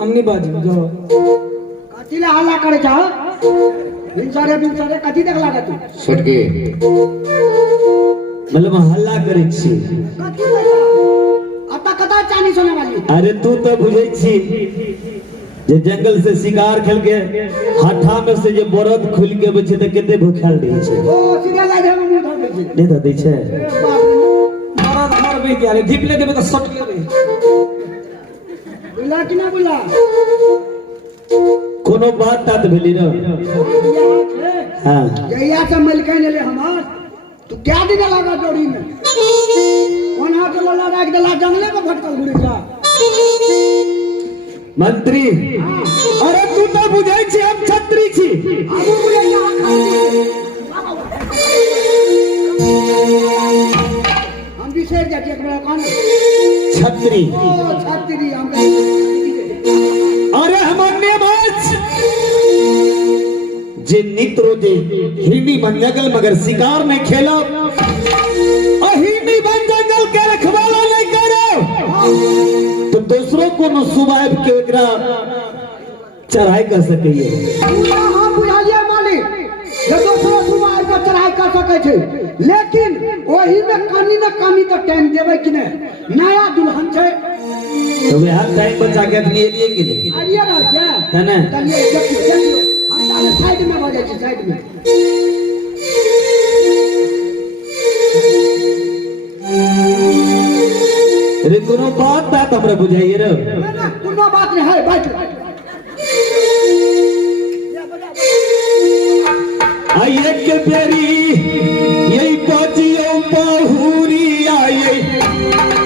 हमने बाजू जो कथीला हल्ला करे जा बिनसारे कथी देख लागा तू सटके मतलब हल्ला करे छी कथी देख आता कदा चानी सोने वाली अरे तू तो बुझै छी जे जंगल से शिकार खेल के हाथा में से जे बरद खुल के बचे त केते भूखल रही छे ओ सीधा लागे हम मुंह धर दे दे द दै छे बाप रे बरद मरबे के अरे ढिपले देबे त सट ले बुला कि ना बुला कोनो बात तात भेली न हां जइया से मलकै ले हमार तू क्या दिन लागा जोड़ी में कोन हाथ लला राख देला जंगले में भटकल घुरे जा मंत्री अरे तू तो बुझै छी हम छत्री छी आबू बुझै जा हम बिसेर जा एक बड़ा कौन छत्री ओ छत्री हम अरे हमर नेमच जे नित रोजे हिरनी बन जंगल मगर शिकार नहीं खेलो हिरनी बन जंगल के रखवाला नहीं करो तो दूसरों को न सुबाइब के एकरा चढ़ाई कर सके पूरा हम बुझा लिया मालिक ये दूसरों सुबाइब का चढ़ाई कर सके छे, लेकिन वही में कमी न कमी तो टाइम देवे कि नहीं। नया दुल्हन छे तो वे हर टाइम बचा के अपनी लिए कि नहीं आइए ना क्या है ना। चलिए देखिए हम ताले साइड में बजे छी, साइड में। अरे कोनो बात हमरा बुझाइए रे। ना कोनो बात नहीं है, बैठ। आई एक बेरी यही पजियो बहुरी आई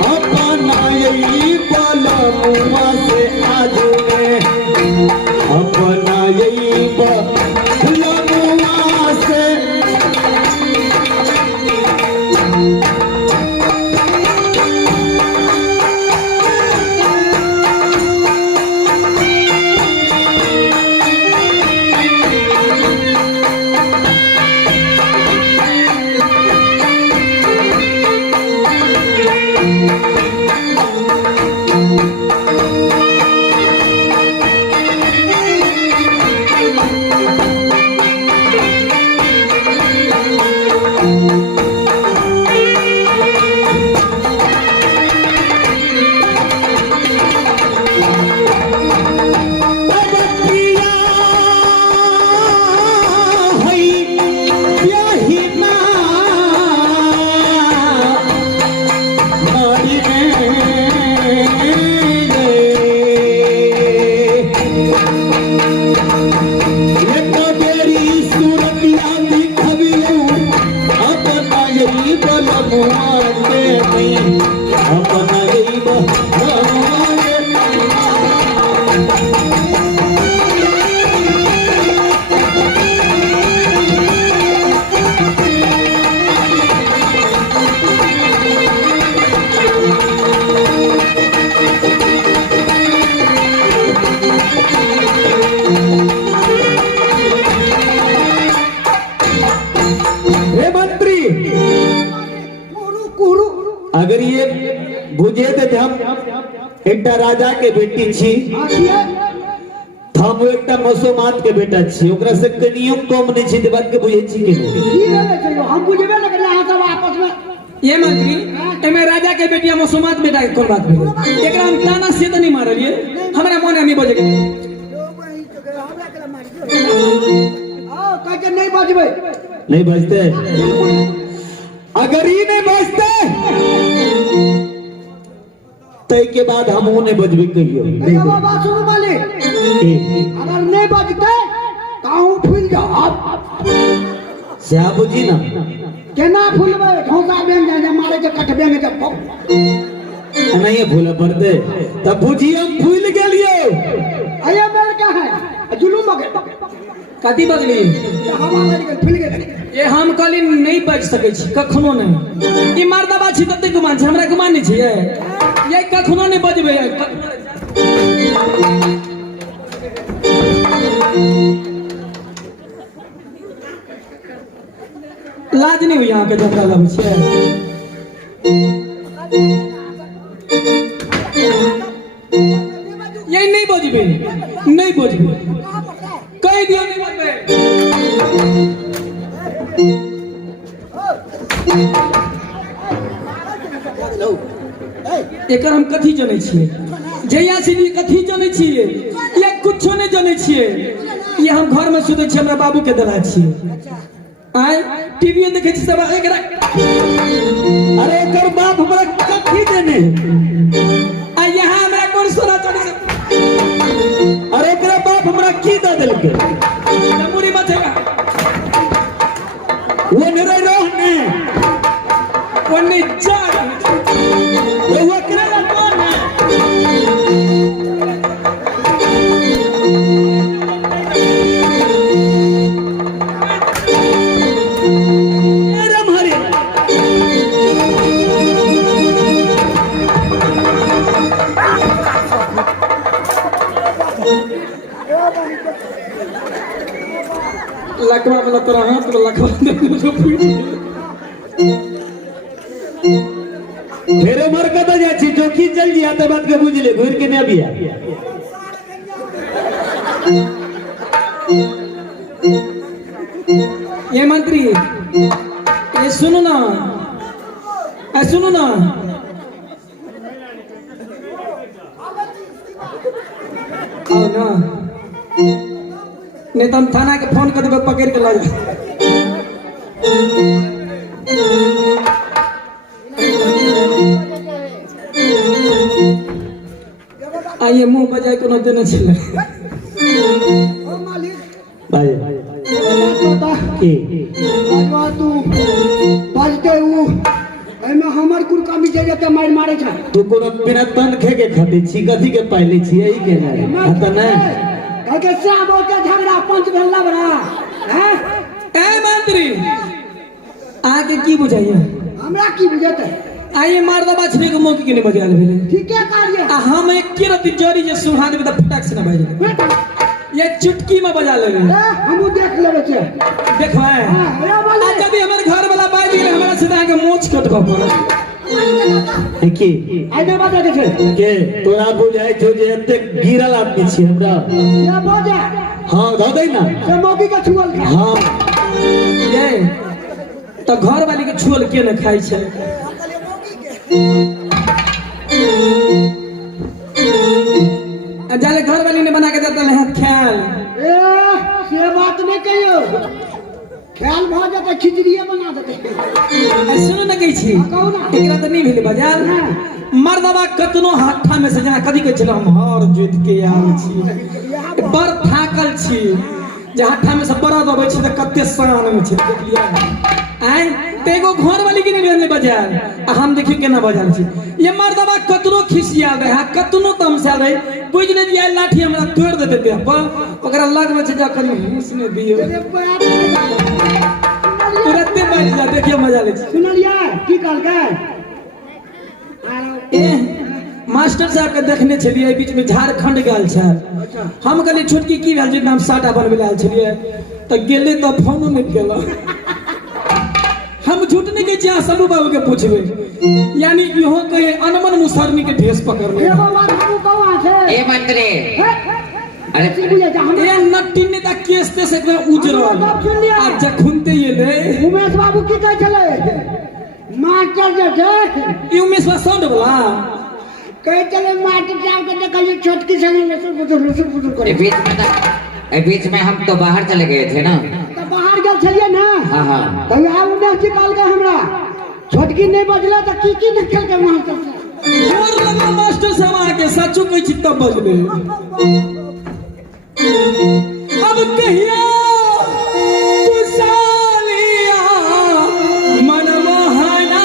अपना यही बलमुआ से आज में अपना यही बलमुआ से अगर ये बुझे थे हम एक राजा के बेटी छी, हम एक मसोमात के बेटा छी, ओकरा से कनियो कम नहीं छी, बात के बुझे छी के नहीं हम बुझबे न करले हां सब आपस में। ये मंत्री एमे राजा के बेटिया मसोमात बेटा के कोन बात भेल एकरा हम ताना से तो नहीं मारलिए, हमरा मन नहीं बजे के हां कह के नहीं बजबे, नहीं बजते। अगर ही नहीं बजते तय के बाद हम नहीं बजबे कहियो। नहीं बात सुनो मालिक, अगर नहीं बजते काहू फूल जाओ से आप बुझी ना केना फूलबे, ठोसा बेंग जा मारे के कटबे में जब नहीं फूल पड़ते तब बुझी हम फूल गेलिए। आया बेर का है जुलूम हो गए कथी बजली हवा में फूल गए। ये हम कली नहीं बज सके छी, कखनो नहीं। ई मर्दबा छी तते गुमान छै, हमरा गुमान नहीं छै। ये कखनो नहीं बजबे। लाज नहीं हुई यहाँ के जतरा लगे छै। ये नहीं बजबे, नहीं बजबे, कह दियो नहीं बजबे। एकर हम कथी जाने छिए, जहिया से भी कथी जाने छिए, ये कुछो नहीं जाने छिए। ये हम घर में सुते छी, हमरा बाबू के दला छिए। आय टीवी देखे छी सब एकरा, अरे एकर बाप हमरा कथी देने, आ यहाँ हमरा कोन सोना चढ़े। अरे एकरा बाप हमरा की द देलके, मुड़ी मचेगा वो निरे रहने वो नहीं जा वो करे कौन है। लकवा वाला तेरा हाथ में लकवा दे मुझे फूट। फिर मर कदा जा छी, जो की चल जिया त बात के बुझ ले, घुर के नहीं बिया। ये मंत्री ए सुनो ना, ए सुनो ना, आओ ना, नहीं तो हम थाना के फोन कर देबे, पकड़ के ला जा। आइए मुंह बजाय को न देना चले। ओ मालिक भाई बता की बाजवा तू बाजते हूँ एमे हमर कुल कमी जे जते मार मारे छ तू कोनो बिना तनखे के खाते छी, कथी के पाइले छी, यही के ना आता ना के श्याम के झगड़ा पंच भेला बड़ा हैं ए मंत्री आके की बुझाइए, हमरा की बुझते आइए मार दबा छने के मौके के नहीं बजा ले भेले। ठीक है कार्य आ हम एक के रति जड़ी जे सुहा देबे त फटाक से ना बजे, ये चुटकी में बजा लेबे। हमू देख लेबे छे देखो है हां ए वाले आज जब हमर घर वाला बाज गेल हमरा सीधा के मोछ कटबा पड़े। की आई दे बात देखे के तोरा बुझाय छौ जे एते गिरल आदमी छी हमरा। या बोझे हां द दे ना से मौकी का छुअल खा हां ये तो घर वाली के छोल के न खाई छे। जाले घर वाली ने बना के देता है ख्याल। ए से बात नहीं कहियो ख्याल भ जाते खिचड़िए बना देते सुनो न कही छी कहू ना एकरा त नहीं भेले बाजार मर्दबा कतनो हाथा में से जना कदी के चलो हम हर जुत के आल छी पर थाकल छी जे हाथा में से बरद अबै छी त कते शान में छी देख लिया आइ तेगो घर वाली के नहीं भेले बाजार आ हम देखियो केना बाजार छी ये मर्दबा कतनो खिसिया रहे कतनो तमसा रहे बुझ ने दिया लाठी हमरा तोड़ देते देह पर ओकरा लग में से जा कनी उसने दियो तुरंत बच जा देखियो मजा ले छी। सुनलिया की कहल के ए मास्टर साहब के देखने छलिए बीच में झारखंड गेल छ हम कहली छोटकी की भेल जे नाम साटा बनबे लाल छलिए त गेले त फोनो नहीं केला हम झूठ नहीं के जा सबू बाबू के पूछबे यानी इहो कहे अनमन मुसरनी के भेष पकड़ले ए बाबा हमू कहां छे ए मंत्री अरे की बुझे जा हम ए नट्टी ने ता केस ते से एकदम उजरल आ जखुनते ये ले उमेश बाबू की कह चले मास्टर जे छे ई उमेश बा साउंड वाला कह चले मास्टर साहब के देखिए छोटकी संगे लसुर बुजुर करे बीच में हम तो बाहर चले गए थे ना। तो बाहर गेल छलिए ना हाँ हाँ कहियो आ उमेश जी कहल के हमरा छोटकी नहीं बजला त की निकल के वहां से और लगा मास्टर साहब आके सचो कहि छी तब बजबे अब कहिया कुसालिया मन मोहना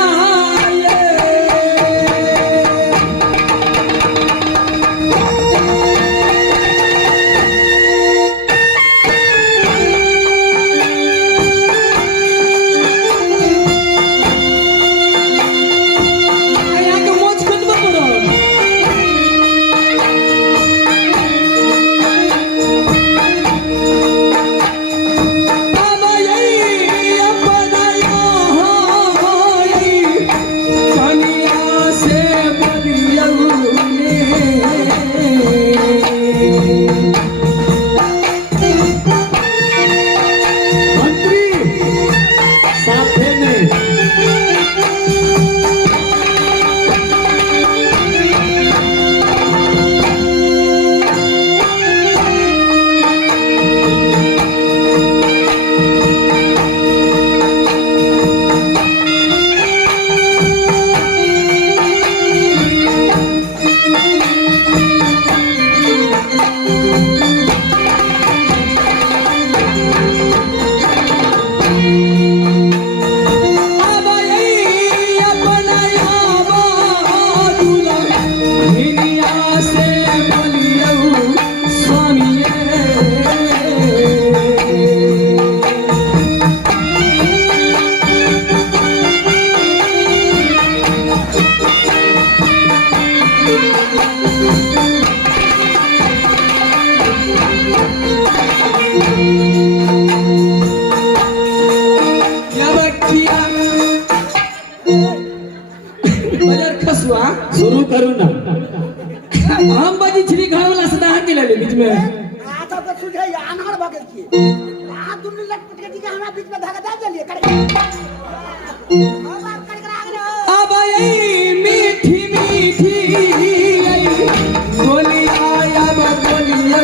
शुरू करू ना हम बजी छली घर वाला से दाह के ले बीच में आ तो सुझे अनहर भगल छी आ तू दुनु लटपट के हमरा बीच में धागा दे देलिए कर अब आप कर आगे अब आई मीठी मीठी बोली आया बोलिया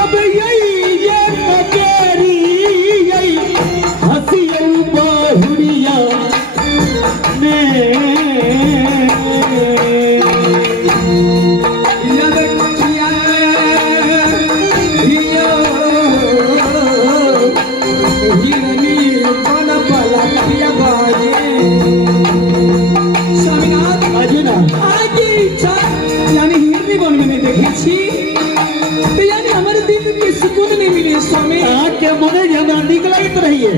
अब ये पकेरी हंसी बहुरिया में स्वामी के मुने हमरा निकलत रहिए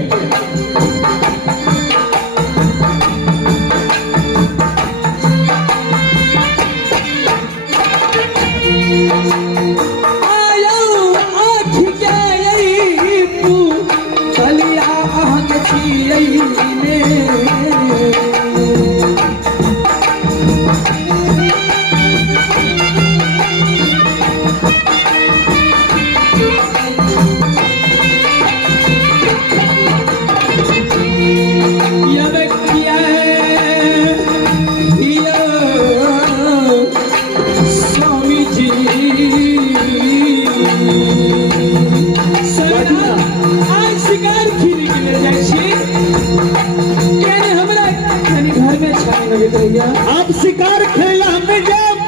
अब शिकार खेला में जब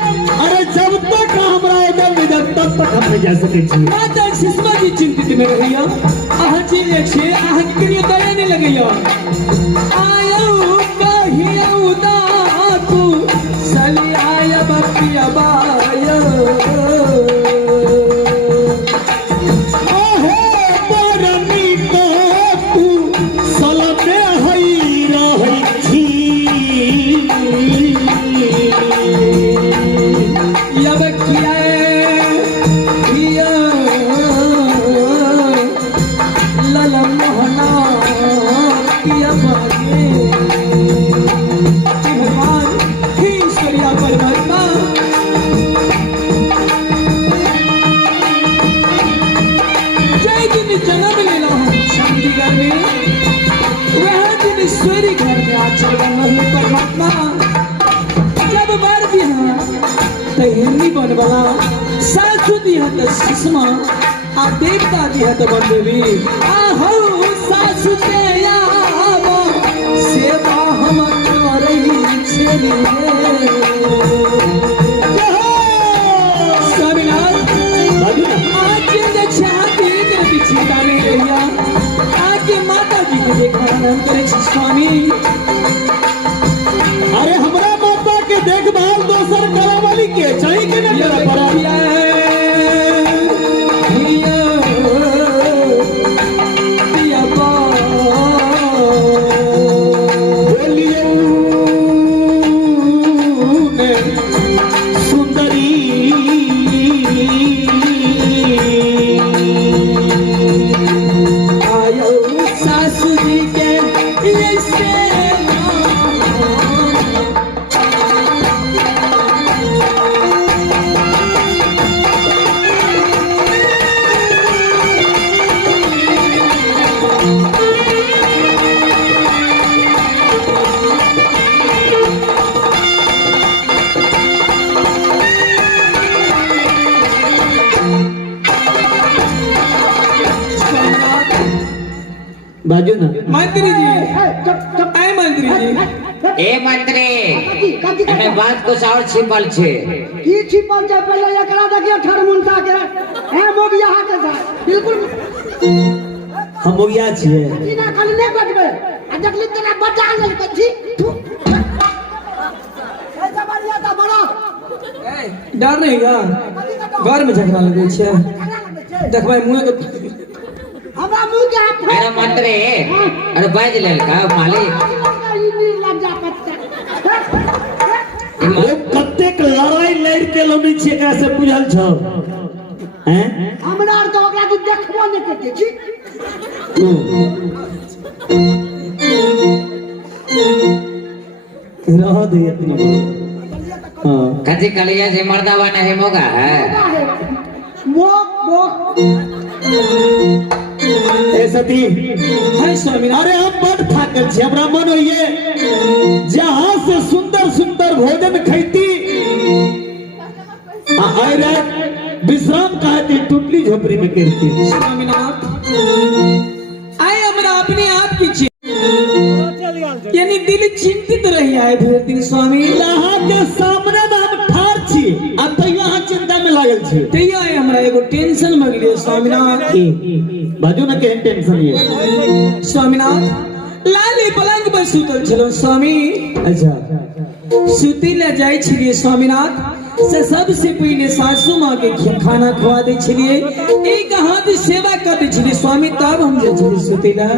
अरे जब तक हमरा एकदम इधर तब तक हम नहीं जा सके छी माता सुषमा जी चिंतित में रहिया आहा जी छे आहा के लिए दया नहीं लगैया आयो कहियो दा तू सली आया बपिया बायो ओहे बरनी को तू सलमे हई रहई छी यब किया लला मोहना किया बागे भगवान हे ईश्वरिया परमात्मा जय दिन जन्म लेना हूँ चंडीगढ़ में वह दिन ईश्वरी घर में आ चल रहा परमात्मा जब बार दिया तहिनी बनबला सासु दिया त सुषमा आ देवता दिया त बनदेवी आहौ सासु के आबो सेवा हम करई छेली स्वामीनाथ आज जे छाती के पीछे डाले रहिया आज माता जी के देखा हम करे छी स्वामी अरे हमरा माता के देखभाल दोसर करे वाली के चाहिए कि नहीं करे पड़ा बाजू ना मंत्री जी आए मंत्री जी ए मंत्री हमें बात कुछ और छिपल छे की छिपल छै पहले एकरा देखियो ठरमुंडा के है मोबिया हाथ से बिल्कुल हम मोगिया छिए बिना खाली नहीं बटबे आ देखली तना बचा लेल कथी ऐसा बढ़िया था बड़ा डर नहीं का घर में झगड़ा लगे छे देखबै मुंह के हमरा मुंह के हाथ अरे मंत्री अरे बाज लेल का मालिक लज्जा पत्ता वो कतेक लड़ाई लड़ के लोनी छिए का से बुझल छ हैं हमरा आर तो ओकरा तू देखबो नहीं करते छी रह दे इतनी हां कथी कलिया जे मर्दावा नहीं मोगा है रोक। ए सती है स्वामीनाथ। अरे हम बड़ थाकल छी, हमरा मन होइए जहाँ से सुंदर सुंदर भोजन खैती अरे विश्राम कहती टुटली झोपड़ी में गिरती। स्वामीनाथ आए हमरा अपने आप की यानी दिल चिंतित रही आए भर दिन स्वामी। यहाँ के सामने में हम ठार छी आ तो यहाँ चिंता में लागल छी। तैयो आए हमरा एगो टेंशन में गेलिए स्वामीनाथ। बाजू ना केहन टेंशन ये। स्वामीनाथ लाली पलंग पर सुतल छलो स्वामी। अच्छा सुती ले जाय छलिए स्वामीनाथ से सबसे पहले सासू माँ के खाना खुआ दे छलिए, एक हाथ सेवा कर दे छलिए स्वामी, तब हम जे छलिए सुती ला।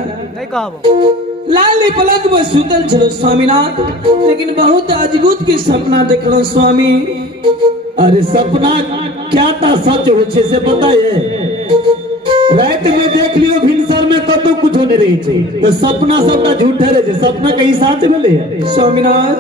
लाली पलंग पर सुतल छलो स्वामीनाथ, लेकिन बहुत अद्भुत के सपना देखलो स्वामी। अरे सपना क्या था सच हो छे से बताइए। रात में देख लियो भिनसर में कतो कुछ नहीं रही छे, तो सपना सबटा झूठे रहे छे, सपना कहीं साच भेले स्वामीनाथ।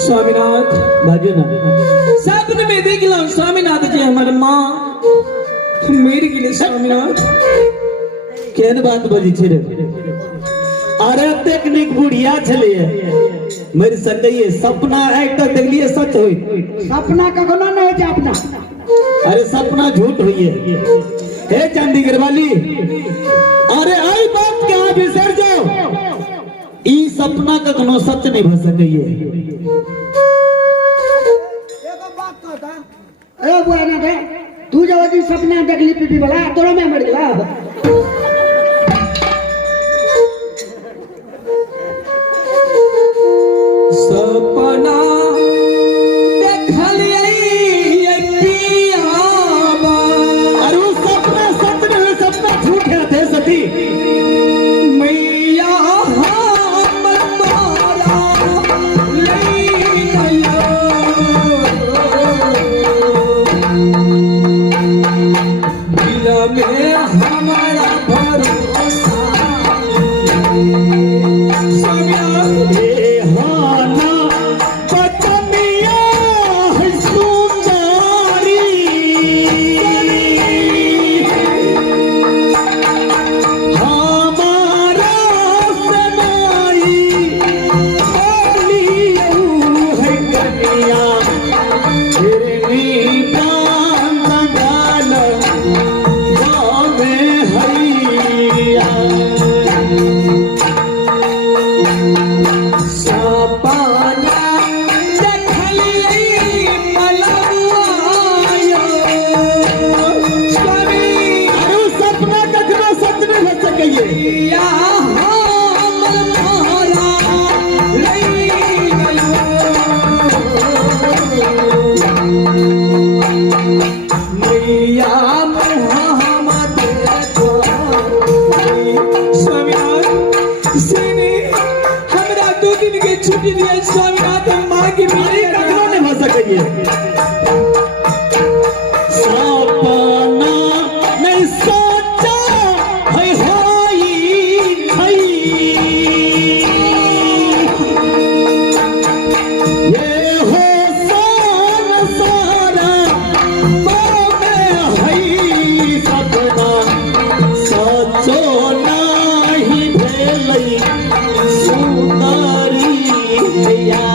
स्वामीनाथ बाजू ना सपने में देख लो स्वामीनाथ जी हमारे माँ मेरी के लिए स्वामीनाथ। केहन बात बजी छे रे। अरे टेक्निक बुढ़िया छले मेरे संगइए सपना एक देखलिए सच होई। सपना कखनो नहीं है अपना। अरे सपना झूठ होइए। हे चंडीगढ़ वाली, अरे आई बात के आप बिसर जाओ। ई सपना कखनो सच नहीं भ सकइए। एगो बात कहता, अरे बुआ ना दे, तू जब दिन सपना देखली पीपी वाला तोरा में मर गेला। सपना देखलिए पियाबा। अरे वो सपना सच नहीं, सपना झूठ है थे सती। मैया हमर मारा लैनयो, दिल में हमारा भरोसा। स्वामीनाथ ए हाना बचनिया है सुंदरी, हमारा समाई बोली है कन्या, तेरी प्राण डाल गावे हैया। सपना देखलिए मलवायो स्वामी। अरे सपना कखनो सच नहीं हो सकइए। या हमर मारा लैनयो, मैया मोहम्मद स्वामीनाथ सेने हमरा 2 दिन के छुट्टी दिए स्वामीनाथ। हम माँ के अरे मिले कखनो नहीं हो सकइए। सपना नहीं सोचा है होई थई, ये हो संसारा में है सपना, सचो नहीं भेलै सुंदरी हैया।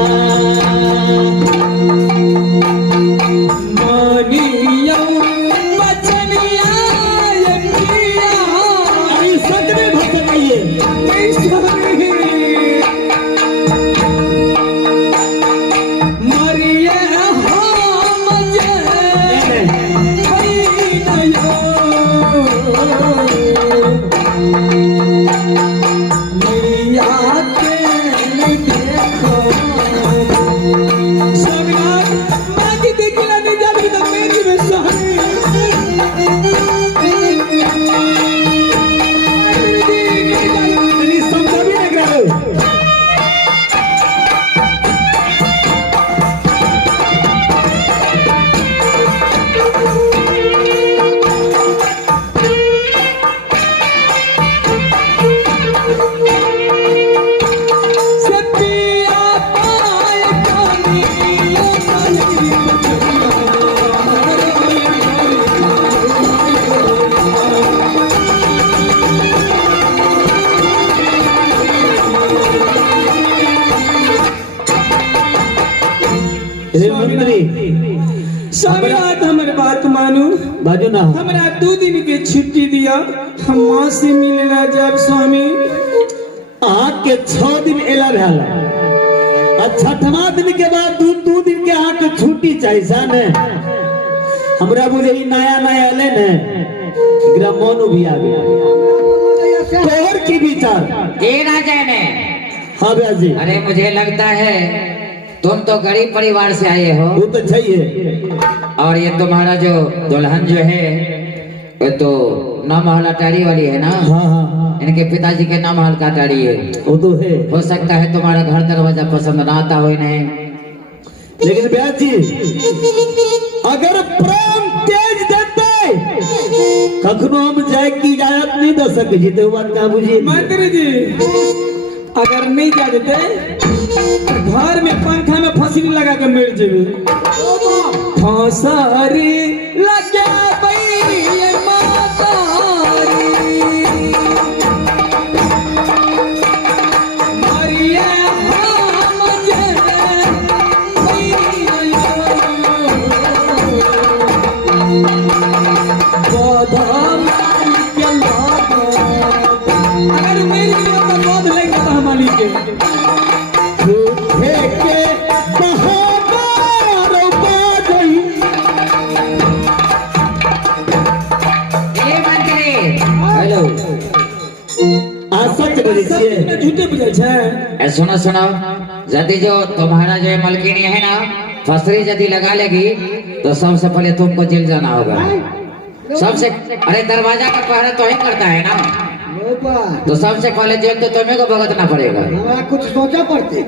रे मंत्री स्वामीनाथ हमारे बात मानू, बाजू ना हमरा 2 दिन के छुट्टी दिया, हम माँ से मिलना जाब स्वामी। आके 6 दिन एला रहला, और 6वां दिन के बाद 2 दिन के आके छुट्टी चाहिए साने। हमरा बुझे नया नया ले ने एकरा मोनू भी आ गया। तोहर की विचार ये ना जाने। हाँ भैया जी, अरे मुझे लगता है तुम तो गरीब परिवार से आए हो, वो तो चाहिए। और ये तुम्हारा जो दुल्हन जो है ये तो 9 महल अटारी वाली है ना। हाँ हाँ इनके पिताजी के 9 महल का अटारी है। वो तो है, हो सकता है तुम्हारा घर दरवाजा पसंद ना आता हो इन्हें। लेकिन भैया जी अगर प्रेम तेज देते कखनो हम जाए की इजाजत नहीं दे सके जी। तो बात का बुझिए मंत्री जी, अगर नहीं जा देते तो घर में पंखा में फसली लगा के मर जेबे। फसरी लगे बैरिए मातारी, मरिए हम जेबे बैरिए गोदाम के लागो। अगर मेरी तो बोध लेगा तो हमारी के झूठे के बहादुर बाजई। ये मंत्री हेलो, आ सच बोले छिए, झूठे बुझे छे। ए सुनो सुनो, यदि जो तुम्हारा जो मलकिनी है ना फसरी यदि लगा लेगी तो सबसे पहले तुमको जेल जाना होगा। सबसे अरे दरवाजा का पहरा तो ही करता है ना, तो सबसे पहले जेल तो तुम्हें को भुगतना पड़ेगा। हमारा कुछ सोचा पड़ते,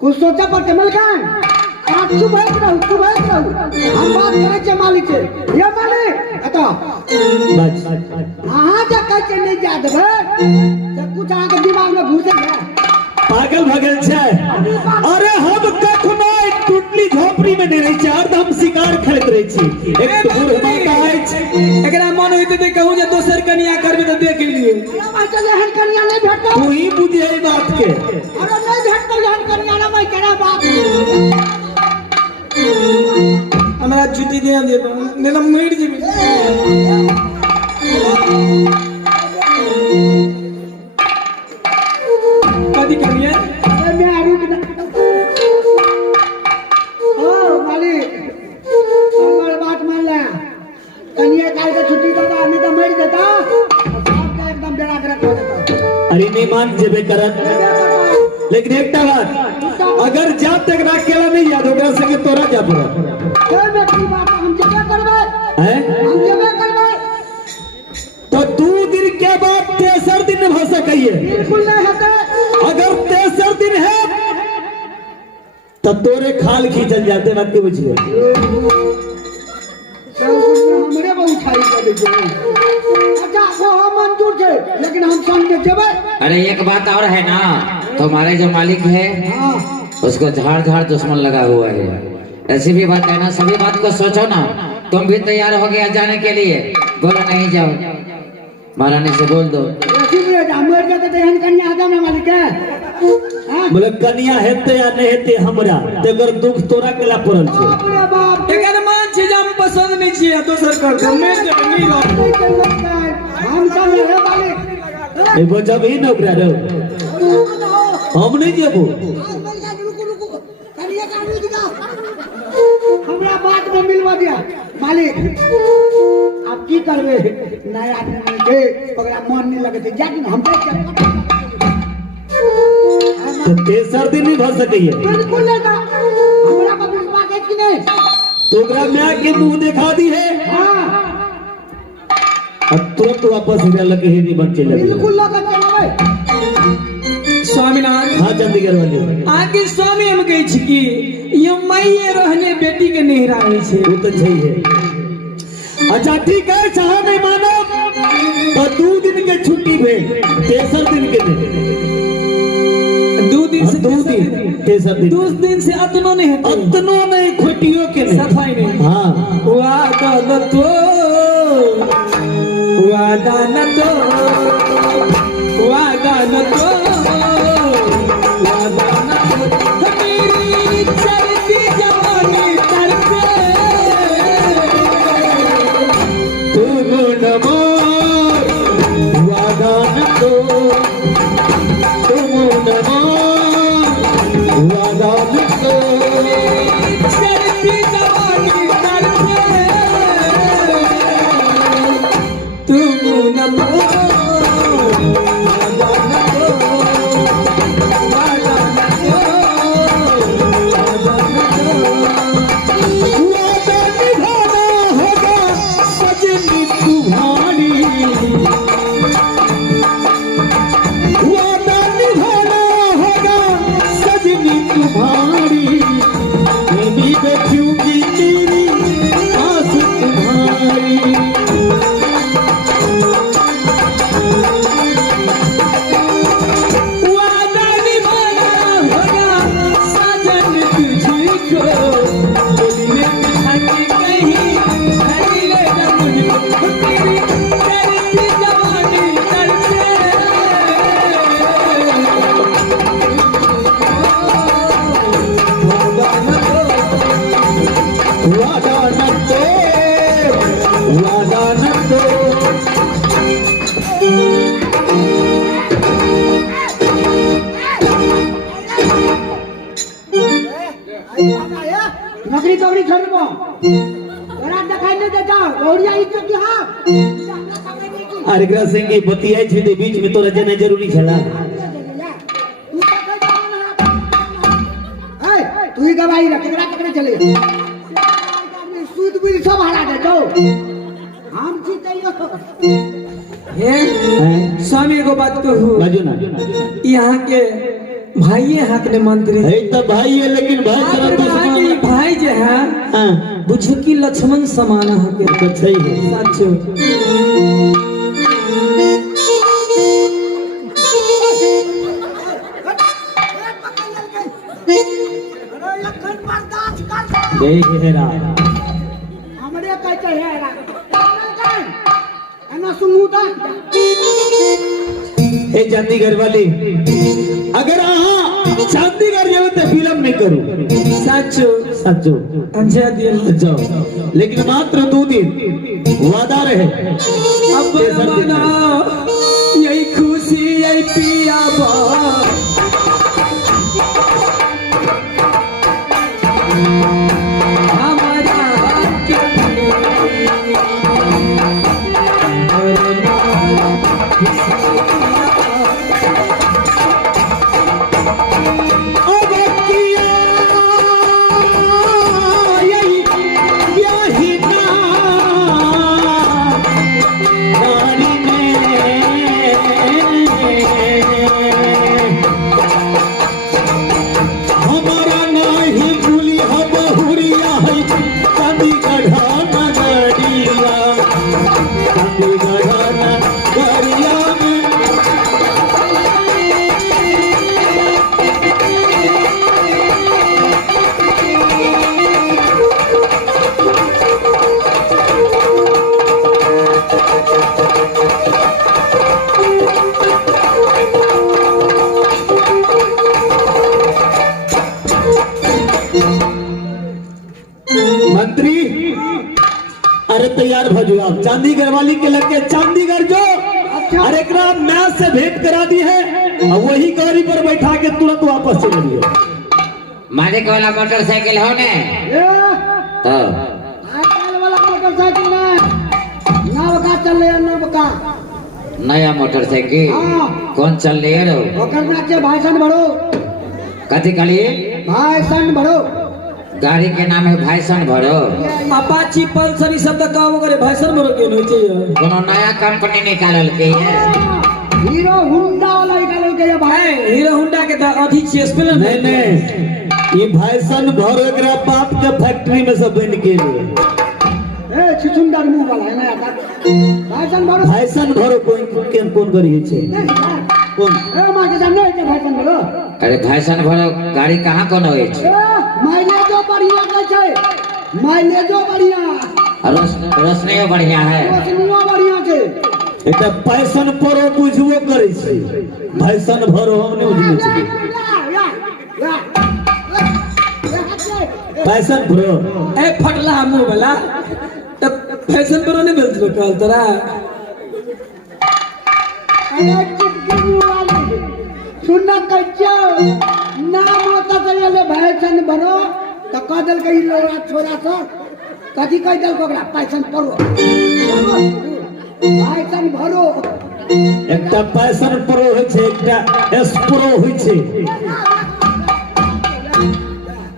कुछ सोचा पड़ते। मलकान आप चुप है रहू, हम बात करे छे मालिक से। ये मालिक अतो बस अहाँ जा कह के नहीं जा देबे जब कुछ अहाँ के दिमाग में घुस गया। पागल भगल छे। अरे हम कखनो एक टुटली झोपड़ी में नहीं रही छी, हरदम शिकार खेलत रही छी। एक तो बूढ़ माता है छी। एकरा मन होइते ते कहूं जे दोसर कन्या करबे तो देख लियो। मैं तो एहन कन्या नहीं भेटतो। तू ही बुझे ई बात के। अरे नहीं भेटतो एहन कन्या ना मैं केना बात। हमरा छुट्टी दे दे ने ना मर जेबे। कदी करिए अरे मैं रुक ना। ओ मालिक हमार बात मान ले। कन्या काल के छुट्टी दे दा, नहीं तो मर देता। साहब का एकदम बेड़ा कर देता। अरे नहीं मान जेबे करत। लेकिन एकटा बात, अगर जात तक ना अकेला नहीं याद ओकरा संगे तोरा जा पड़ा कोई में की बात हम जेबे करबे, हैं। हम जेबे करबे। तो 2 दिन के बाद तेसर दिन हो सकइए। बिल्कुल नहीं होते। अगर तेसर दिन है तो तोरे खाल खींचल जाते बात के बुझिए। सब कुछ में हमरे बहुत छाई कर दे। अच्छा वो हम मंजूर थे, लेकिन हम संग में जेबे। अरे एक बात और है ना, तुम्हारे जो मालिक है हां उसको झाड़ झाड़ दुश्मन लगा हुआ है। ऐसी भी बात है ना, सभी बात को सोचो ना। तुम भी तैयार हो गया जाने के लिए, बोलो नहीं जाओ, महारानी से बोल दो। ऐसी भी मर जाते तो एहन कन्या आदा ना मालिक है। हां बोले कन्या हेते या नहीं हेते हमरा तेकर दुख तोरा केला पड़ल छे। बाप रे बाप। एकर मान छे जे हम पसंद नहीं छिए दोसर कर दे मर जेबे नहीं बात। हम सब है मालिक। ए बजब ही न ओकरा रो, हम नहीं जेबो। हमरा बात में मिलवा दिया मालिक। आप की करबे नया आदमी के ओकरा मन नहीं लगते जाके हम तो तेसर दिन नहीं भ सकइए। बिल्कुल नहीं ना। हमरा पर विश्वास है कि नहीं। तो ओकरा मैं के मुंह दिखा दी है हां और तुरंत वापस हिरा लगे ही नहीं बन चले। बिल्कुल लगा चलबे। स्वामीनाथ हाँ चंडीगढ़ वाले आगे स्वामी हम कहे छी कि ये माइए रहने बेटी के नहीं रहे छे। वो तो चाहिए। अच्छा ठीक है, चाहे नहीं मानो तो 2 दिन के छुट्टी भेज, तेसर दिन के दिन 2 दिन से 2 दिन तेसर दिन 2 दिन से अतनो नहीं है। अतनो नहीं खुटियों के नहीं। सफाई नहीं। हाँ वादा न तो वादा न तो वादा न तो वादा न तो मेरी चलती जवानी मंत्री चौड़ी छोड़बो तोरा देखाई नहीं देता गौड़िया इज्जत की हां अरे एकरा संगे बतियाई छी ते बीच में तोरा जेना जरूरी छला तू ही गवाही रख केकरा केकरा चले सूद बिल सब हरा दे दो हम जीतइयो स्वामी को बात कहूँ बाजू ना यहाँ के भाइये हाथ ने मंत्री है तो भाई है लेकिन भाई और सारा भाई जो है हां बुझो की लक्ष्मण समान है तो सही है सच देख हेरा हमरे कहते है ना सुमुदा ए चंडीगढ़ वाली अगर आहा चंडीगढ़ जावे तो फिल्म नहीं करू सच सचो अंजा दिल जाओ लेकिन मात्र 2 दिन वादा रहे अब मना यही खुशी यही पिया बा मंत्री अरे तैयार भजो आप चंडीगढ़ वाली के लगे चंडीगढ़ जो अरे एकरा मैच से भेंट करा दी है और वही गाड़ी पर बैठा के तुरंत वापस चले गए मालिक वाला मोटरसाइकिल हो ने तो आजकल वाला मोटरसाइकिल ना नवका चल रहे नवका नया मोटरसाइकिल हाँ। कौन चल रही है रो ओकर नाचे भाषण भरो कथी कलिए भाषण भरो गाड़ी के नाम है भाईसन भरो अपाची पल्सर ई सब त काम करे भाषण बरो के होय छै कोनो नया कंपनी निकालल के है हीरो हुंडा वाला निकाल के भाई भाई हीरो होंडा के त अधिक छै स्पेलर नहीं नहीं ये भाईसन भर एकरा बाप के फैक्ट्री में सब बन के लिए ए छिछुंडा मुंह वाला है ना यार भाषण भरो भाईसन भरो कौन करी छे कौन ए मां के सामने के भाषण भरो अरे भाईसन भरो गाड़ी कहाँ कौन हो माइलेजो बढ़िया के छै माइलेजो बढ़िया रोशनियो बढ़िया है रोशनियो बढ़िया छै एकटा पैसन परो बुझबो करे छै भाईसन भरो हम नहीं बुझे छी पैसन भरो ए फटला मुंह वाला त फैशन बरो ने बोलत कहल तोरा अरे चिपकी वाली सुनना कच्चा नाम होता तो ये भाईसन बनो तो कह दल के लोरा छोरा सा कथी कह दल कोकरा पैसन परो भाईसन भरो एकटा पैसन प्रो होय छै एकटा एस प्रो होय छै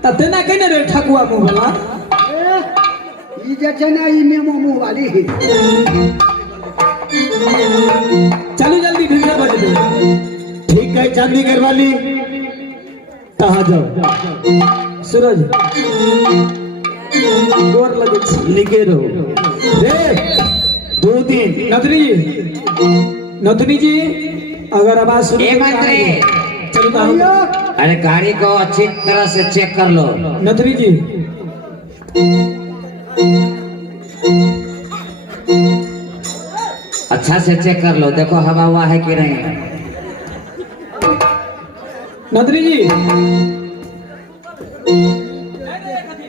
त तेना कने रे ठकुआ मुंह वाला ई जे छै ना ई मेमो मुंह वाली चलो जल्दी भिड़ बज दे ठीक है चंडीगढ़ वाली कहा जाओ सूरज गोर लगे छी निके रहो रे 2 दिन नथनी जी अगर आवाज सुन ए मंत्री चलो तो हम अरे गाड़ी को अच्छी तरह से चेक कर लो नथनी जी अच्छा से चेक कर लो देखो हवा हुआ है कि नहीं नथनी जी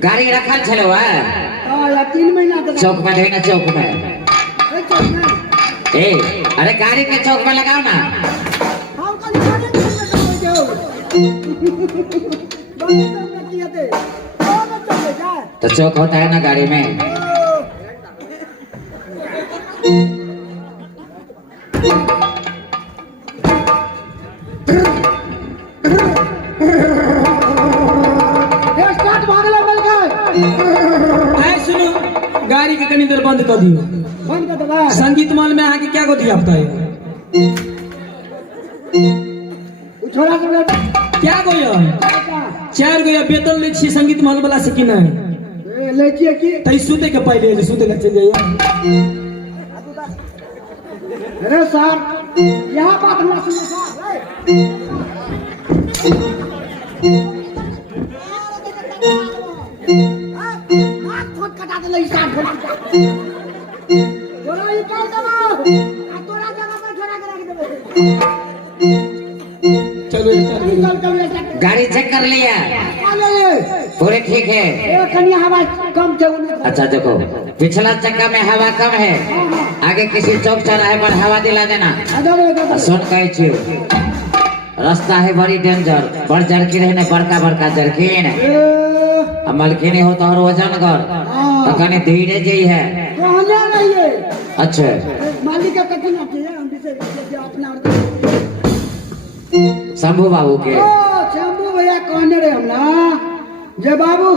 गाड़ी रखल चलो है या 3 महीना तक चौक में ना चौक में ए चौक में ए अरे गाड़ी के चौक में लगाओ ना हम कल गाड़ी में जाओ बंद कर दिया थे और चले जा तो चौक होता है ना गाड़ी में। ये स्टार्ट भागले मिलकर आए सुनो, गाड़ी के कनी देर बंद कर दियो। बंद कर दबा संगीत माल में आके क्या को दिया बताइए? छोड़ा सब क्या गोया? 4 गोया वेतन ले छी संगीत माल वाला से कि नहीं? ले छिए की तई सूते के पहले जे सूते के चल जाइए। अरे सर यहाँ बात हमरा सुनो सर हाथ फोट कटा दे ले साथ बोलो ये कर दबा आ तोरा जगह पे छोड़ा के रख देबे चलो चल चल गाड़ी चेक कर लिया, ले पूरे ठीक है। ए कनी हवा कम थे उन्हें अच्छा देखो, पिछला चक्का में हवा कम है, आगे किसी चौक चौराहे पर हवा दिला देना। सुन कहे छियो, रास्ता है बड़ी डेंजर, बड़ जरकी रहने बड़का बड़का जरकीन मलकिनी हो तो और वजन कर तो कने धीरे जई है। कहना नहीं है अच्छा मालिक का कथी ना चाहिए हम से अपना शंभू बाबू के ओ शंभू भैया कहने रे हम ना जे बाबू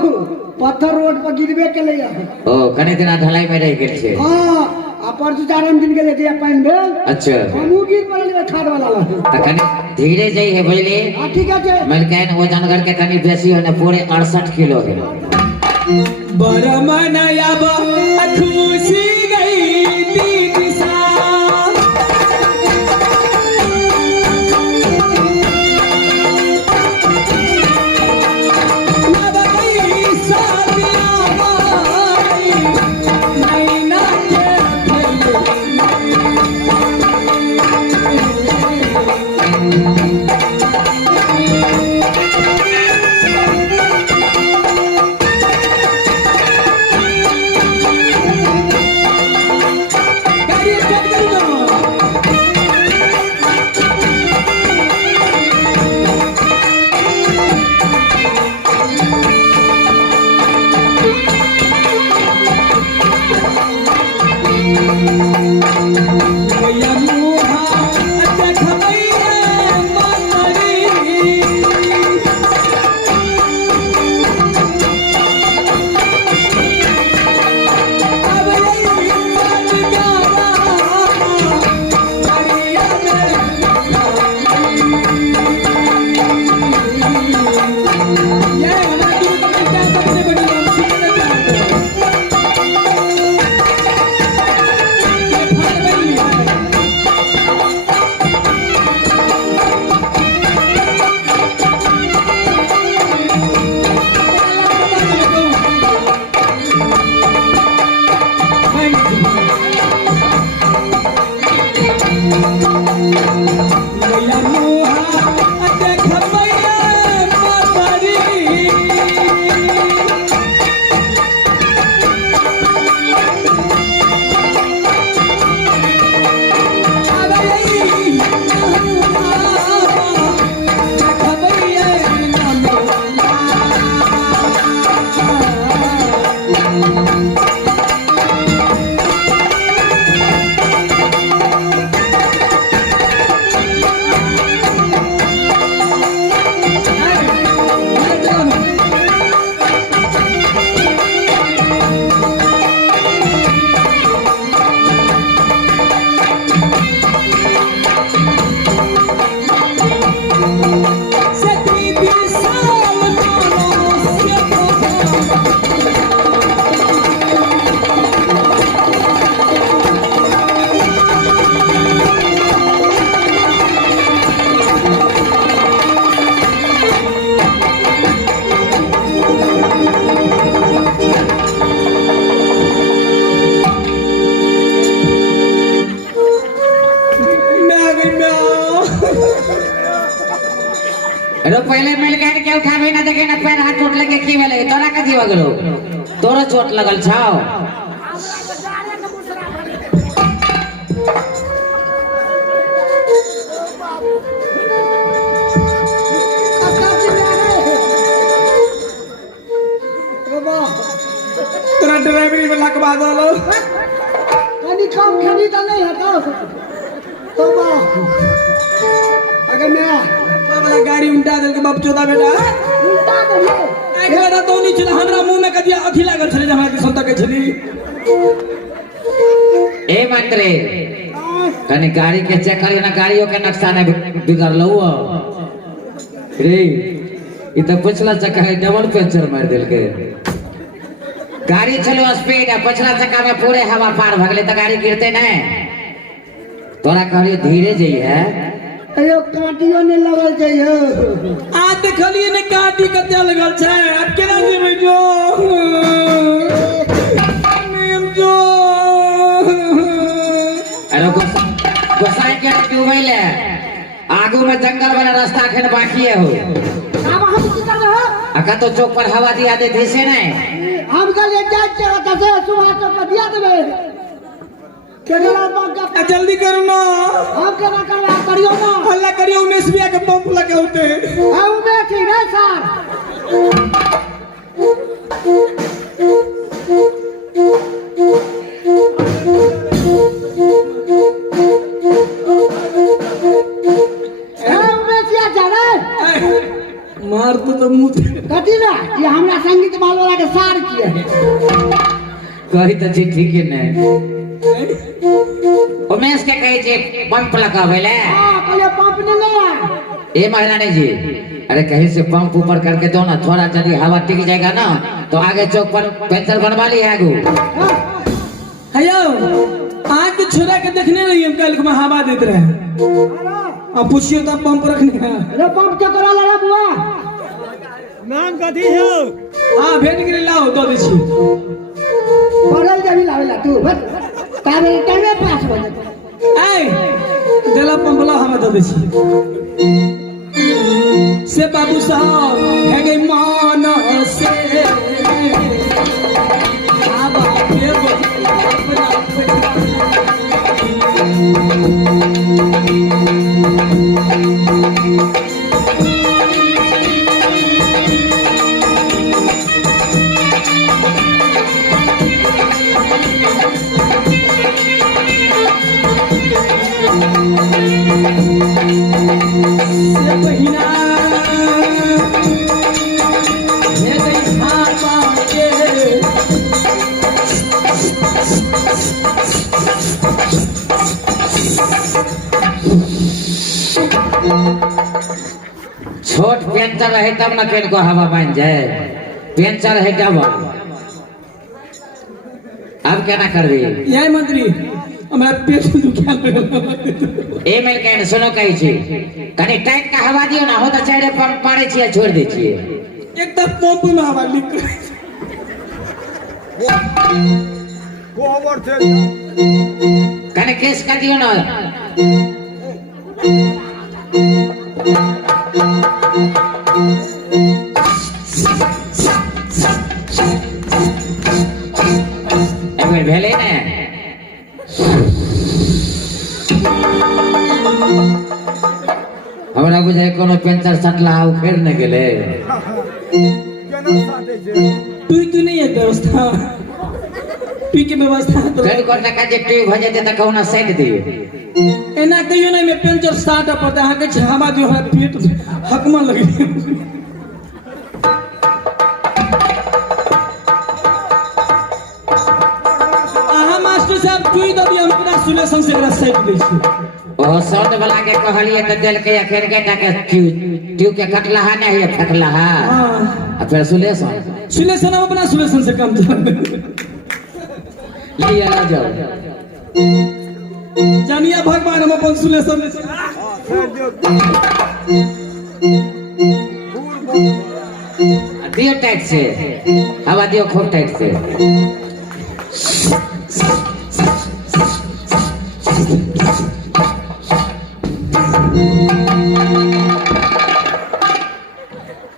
पत्थर रोड पर गिरबे के लिए ओ कने दिना ढलाई में रह गेल छे। हां आ परसु चारम दिन के लिए दिया पानी भेल। अच्छा हमू गिर पड़ल खाद वाला ला तो कने धीरे जई है बुझली। हां ठीक है मलकाइन वजन करके कनी बेसी होने पूरे 68 किलो है। बड़ा मनाया बा खुशी गई दीदी सा रो पहले मिल के उठाबे ना देखे ना पैर हाथ चोट लगे की भेले तोरा कथी भगलो तोरा चोट लगल छाओ लक बादल कनी कम खनी तो नहीं हटो तो बा अगर मैं वाला गाड़ी उल्टा देल के बाप चोदा बेटा उल्टा करिए एक बेटा तो नहीं चला हमरा मुंह में कदिया अथी लागल छले हमरा के संता के छली ए मंत्री कनी गाड़ी के चेक करियो ना गाड़ियों के नक्शा ने बिगड़लो रे ई तो पिछला चक्का है डबल पंचर मार देल के गाड़ी चलो स्पीड है पिछला चक्का में पूरे हवा पार भगले तो गाड़ी गिरते न तोरा कहलियो धीरे जइहे अयो काटियो ने लगल जइयो आ देखलिए ने काटी कते लगल छै अब केना जेबै जो मेम जो अरे गोसाई के डूबैले आगू में जंगल वाला रास्ता एखन बाकी हो अब हम की कर रहे अका तो चौक पर हवा दिया दे थे से नहीं हम कल एक जात चला तसे सुहा तो पदिया देबे केला बाग जल्दी करो ना हम केना करवा करियो ना अल्लाह करियो 19 रुपया के पंप लगे होते हम में थी ना सर हम में सिया जाने मार तो मुंह कथी ना ये हमरा संगीत मालवाला के सार किए कही तो ठीक है ने उमेश के कहे जे पंप लगावेले हां पहले पंप ने ले आ ए महारानी जी अरे कहीं से पंप ऊपर करके दो ना थोड़ा यदि हवा टिक जाएगा ना तो आगे चौक पर पेंचर बनवा ली है हेलो आज के छोरा के देखने रही हम कल को हवा देते रहे अब पूछियो तो पंप रखने का रे पंप के तोरा लगा बुआ नाम कथी हो हां भेट के लाओ दो दै छी पढ़ल जभी लावेला तू बस टाइम पास हो जाए ए देला पंप ला हमें दो दै छी से बाबू साहब है गई मान से आबा देबो अपना महीना है गई खापा के छोट पेंचर रहे तब ना केन को हवा बन जाए पेंचर है डबल अब क्या ना करबी यही मंत्री हमारा पेट दुखा ए मेल कहने सुनो कही छी कनी टाइट का हवा दियो ना हो तो चाहे पंप पाड़े छिए छोड़ दे छिए एक तो पंप में हवा लीक गोबर थे कनी केस कर दियो ना एक बेर भेले ने हमरा बुझाय कोनो पेंचर सटला उखेड़ न गेले केना साथे छे तू नहीं है व्यवस्था तू के व्यवस्था तो रेड कोट का जे ट्यूब हो जेते त कहूना सेट दिए एना कहियो नहीं में पेंचर स्टार्ट पड़ता है के हवा जो है पेट हकमा लगे आहा मास्टर साहब तू दो भी हम पूरा सुलेशन से एकरा सेट दै छी ओ शॉट वाला के कहलिए त दिल के अखेर के टाके ट्यूब के कटला है नहीं है फटला है हां फिर सुलेशन सुलेशन हम अपना सुलेशन से कम चल लिया ना जाओ जानिया भगवान हम अपन सुलेशन से दियो टाइट से हवा दियो खूब टाइट से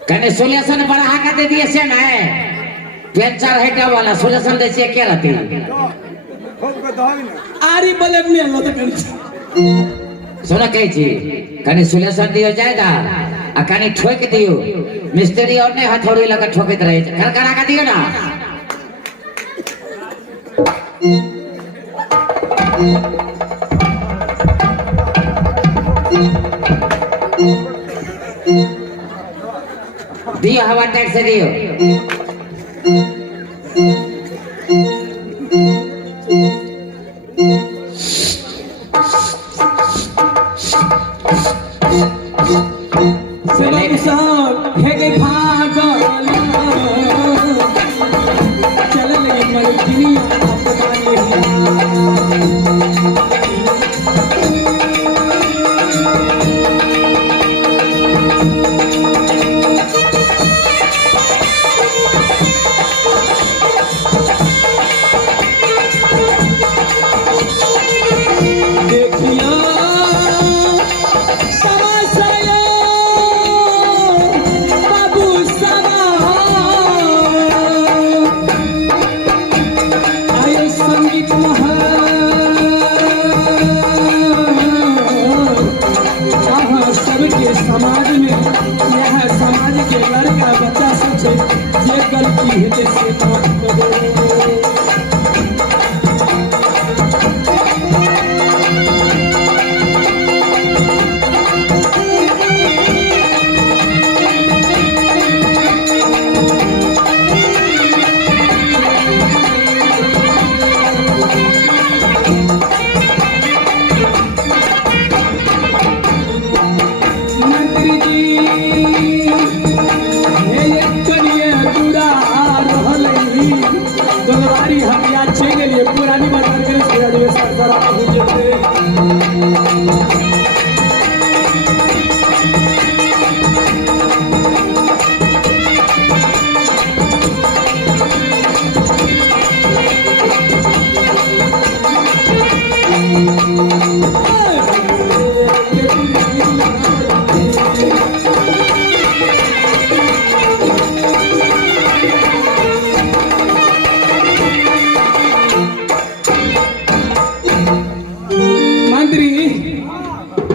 कने सोल्यूशन बढ़ा के दे दिए से ना पेंचर हेटा वाला सोल्यूशन दे से क्या रहती खूब के दही ना आरी बलेट में लो तो कर सुनो कही छी कने सोल्यूशन दियो जाएगा आ कने ठोक दियो मिस्त्री और ने हथौड़ी लगा ठोकत रहे कर करा के दियो ना दियो हवा टाइट से दियो। सेवक साहब है गई भागल चल ले मलकिनी देखिया समासया बाबू समा आयो संगीत महान सबके समाज में यह समाज के लड़का बच्चा सब छे जे गलती है से माफ करे। मंत्री जी हे करिए दूरा रहलई गलवारी हम याद छे गेलिए पुरानी बाजार के सिरा जो सरदार हो जेते मंत्री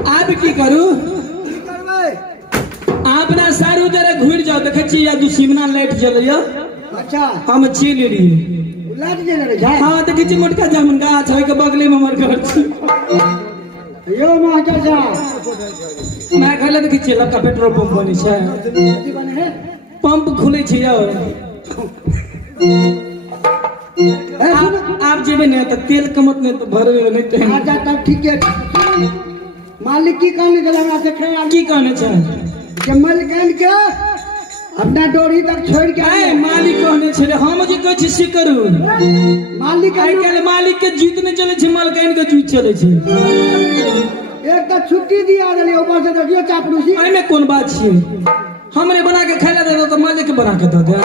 आप की करू की करबै? अपना सारू जरा घुर जाओ देखे छी या दुश्मना लाइट जलैया अच्छा हम चल रही लाइट जल रही है। हाँ देखे छी मोटका जामुन गाछ है के बगले में हमर घर छी यो मास्टर साहब मैं कहले देखे छी लड़का पेट्रोल पंप बनी छै कथी बने है? पंप खुले छी जाओ ए, सुन। आप जेबे नहीं तो तेल कमत नहीं तो भरबे नहीं टाइम अच्छा तब ठीक है। मालिक की कहने के लगा से ख्याल की कहने छै कि मलकन के अपना डोरी तक छोड़ के आए मालिक कहने छै हम जे कहै छी से करू मालिक आइ काल्हि मालिक के जीत नहीं चले छै मालकाइन के जीत चले छै एक तो छुट्टी दिया देली ऊपर से देखियो चापलूसी। एमे कोन बात छियै हमरे बना के खाइला दे दो तो मालिक के बना के दे दे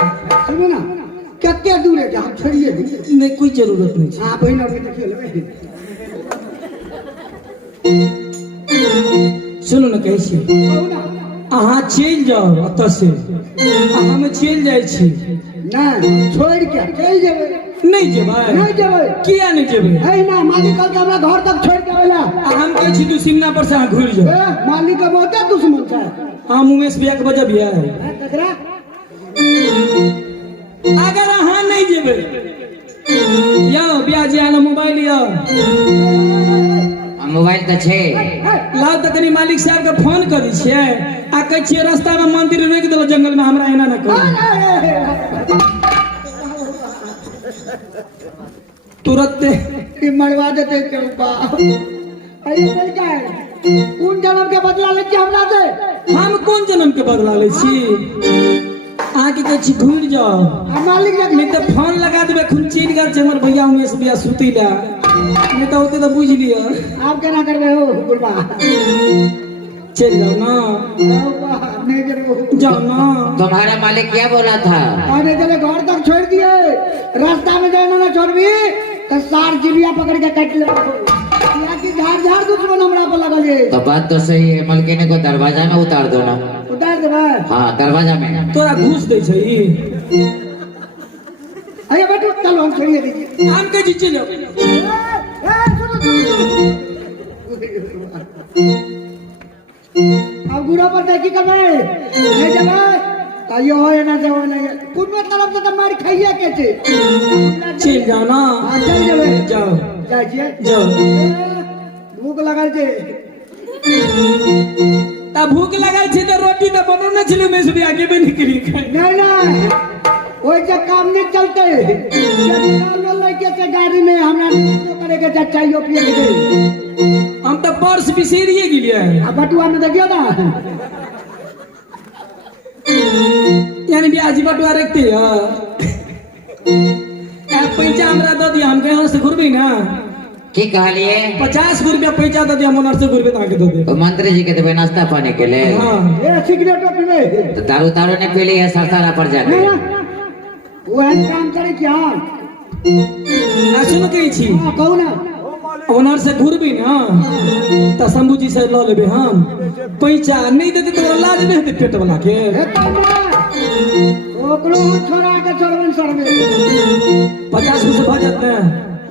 सुनो ना कते दूर है हम छोड़िए दी। नहीं कोई जरूरत नहीं छै हां बहिन अभी देखियो लेबे। सुनो ना कहै छी कहू ना अहाँ चल जाओ ओतऽ से हम चल जाइ छी ना छोड़ के चल जेबै। नहीं जेबै नहीं जेबै किया नहीं जेबै है ना मालिक के हमरा घर तक छोड़ के आवेला। हम कहै छी तू सिंगना पर से अहाँ घुर जाओ ए मालिक के बहुते दुश्मन छै। हम उमेश भैया के बजबिया ककरा अगर अहाँ नहीं जेबै यो ब्याह जे आना मोबाइल यो मोबाइल तो छे लाउ तऽ कनी मालिक साहब के फोन कर दै छियै आ कहै छियै रास्ता में मंदिर रोकि देलो जंगल में हमरा एना न करू तुरंते ई मरवा देते के बाप। अरे बोल क्या है कौन जन्म के बदला ले के हमरा से? हम कोन जन्म के बदला ले छी अहाँ के कहै छी घुर जाओ आ मालिक नहीं तो फोन लगा देबे खून चीन गेल छै हमर भैया उमेश भैया सुती ला नहीं तो होते तो बुझ लियो आप केना करबे हो बुढ़बा? चल जाओ ना नहीं जरूर जाओ ना तुम्हारा मालिक क्या बोला था? अरे चले घर तक छोड़ दिए रास्ता में जाना ना छोड़बी तो सार चिड़िया पकड़ के काट ले या कि झाड़ झाड़ दुश्मन हमरा पर लगल है। तो बात तो सही है, मलकिनी को दरवाजा में उतार दो ना। उतार देबे। हाँ दरवाजा में। तोरा घूस दे छै ई अरे बैठो चलो हम छोड़िए दीजिए। हम के जी चलो अब गुड़ा पर की करबे? नहीं जबे कहियो हो ना जाओ नहीं कुछ तरफ से तो मार खाइए के छे चल जाओ ना हां चल जेबे जाओ जाइए जाओ भूख लगल छे ता भूख लगल छे तो रोटी तो बनौने छले में से आगे भी निकली खाए नहीं ना ओए जे काम नहीं चलते जब लड़के के गाड़ी में हमरा तो करे के चाहिए पिए के हम तो पर्स बिसेरिए गेलिए आ बटुआ में देखियो ना यानी ब्याजी बटुआ रखते हो पैसा हमरा दो दिया हम यहाँ से घुरबी ना की कहलिए 50 रुपया पैसा दो दिया हम से घुरबे ताके दो दे तो मंत्री जी के देवे नाश्ता पानी के लिए हां ए सिगरेट पीबे तो दारू तारू ने पी ली है सरसारा पर जाके वो है काम करे क्या ना सुनो कही छी हां कहू ना ओनर से घुरबी ना त शंभू जी से ल लेबे हम पैसा नहीं देते तो लाज नहीं दे पेट वाला के हे कौना ओकरो छोरा के चढ़वन सरबे 50 से भजत ना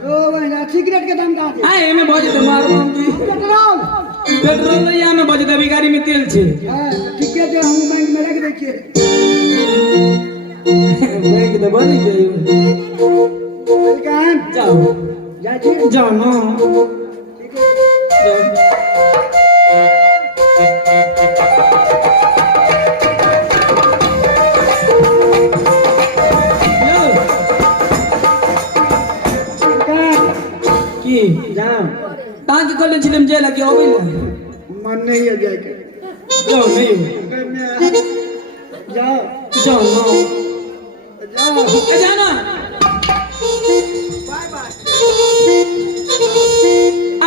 ओ भाई सिगरेट के दाम का दे आए में भजत मार मांगी पेट्रोल पेट्रोल नहीं या में भजत अभी गाड़ी में तेल छे ठीक है जो हम बैंक में रख दे छिए बैंक तो बन गई कान जाओ जा छी जाओ ना ठीक है जाओ। की जा ताकि कल छिलम जे लगे होबे ना मन नहीं है जाए के जाओ नहीं जाओ जाओ ना जाओ जाना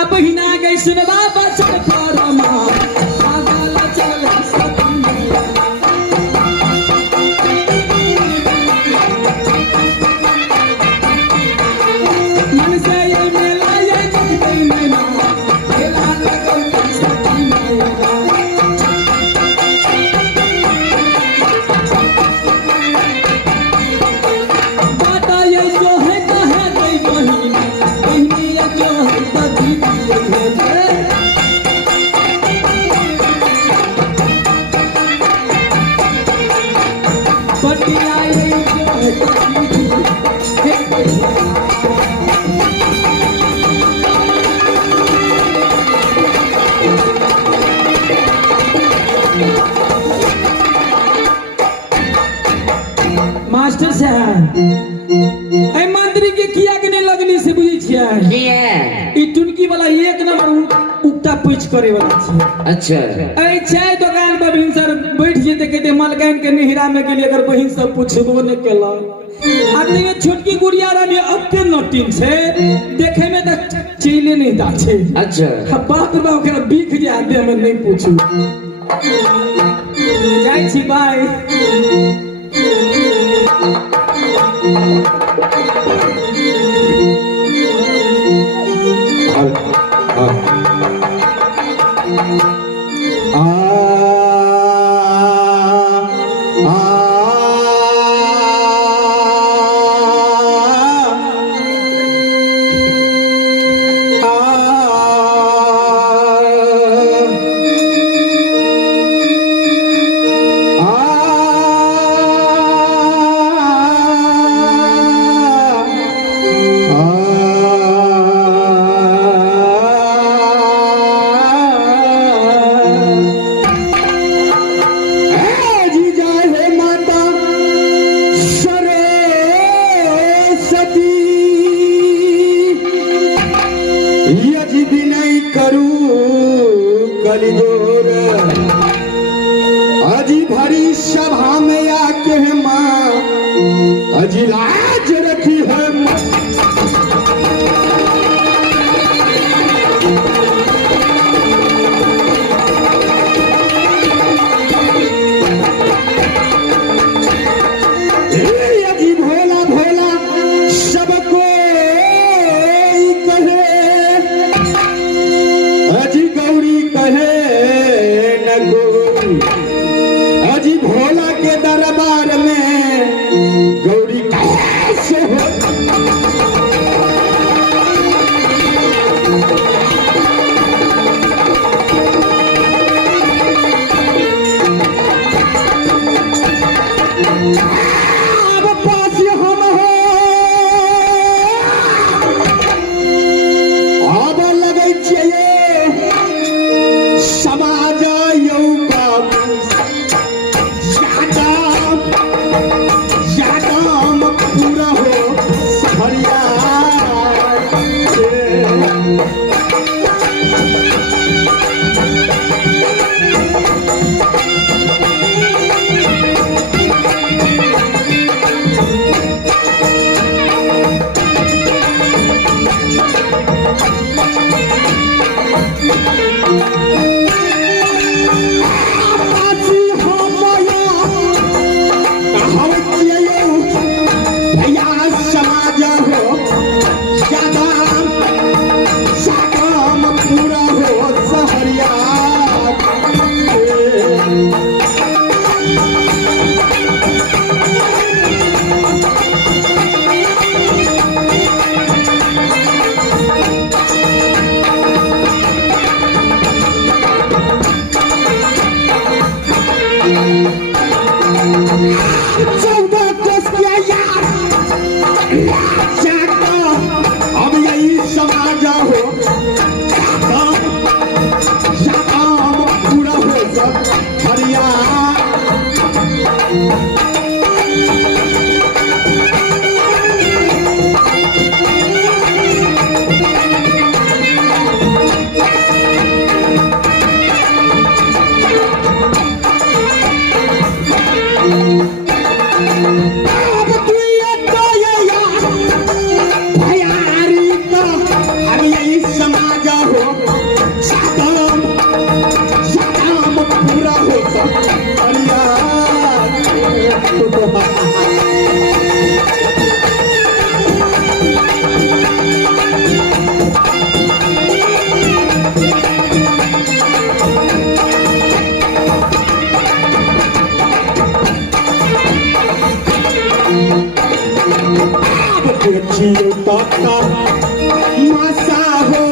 अब ही ना गई सुनवा बचन फरमा आगाला चल सपना मन से ये मेला ये जगते मेला मेला लगो सपना बाटा ये जो है कहे गई बहिनी बहिनी ये जो है तभी है पटिया ये जो है तभी मास्टर साहब ए मंत्री के किया के नहीं लगली से बुझी छिया की है ई टुनकी वाला एक नंबर उक्ता पूछ करे वाला छै अच्छा ए चाय दुकान पर बहिन सर बैठ जेते कहते मालकान के नेहरा में गेली अगर बहिन सब पूछबो ने केला आ ते छोटकी गुड़िया रानी अत्ते नटिन छै देखे में त चीले नहीं दा छै अच्छा बात बा ओकरा बीख जे आदे में नहीं पूछू जाय छी बाय अजी भरी सभा में आके माँ अजी लाज रखी है अजी भोला भोला सबको कहे अजी गौरी कहे न गौरी अजी भोला के दरबार में गौरी कहे अब पास हम हो अब लगै छियै समाज यौ यादम पूरा हो सहरिया अब यही समाज हो यादम पूरा हो सहरिया देखियो तोता मासा हो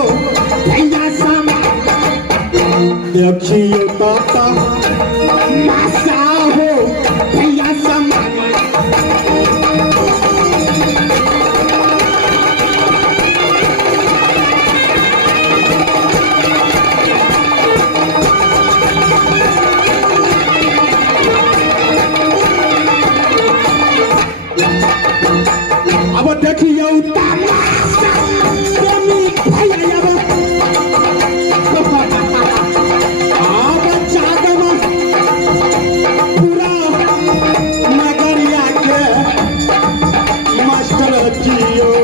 भैया समा देखियो तोता मासा हो भैया समा अब देखियो तमाशा प्रेमी भैया अब जादव पूरा नगरिया के मास्टर जियो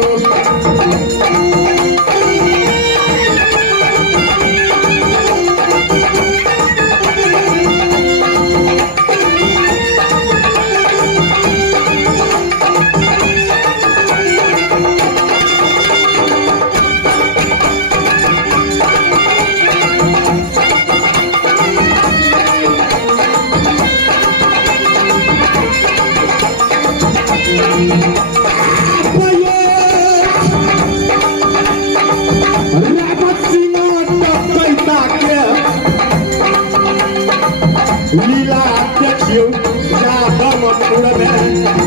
लीला देखियो यादम पूरा में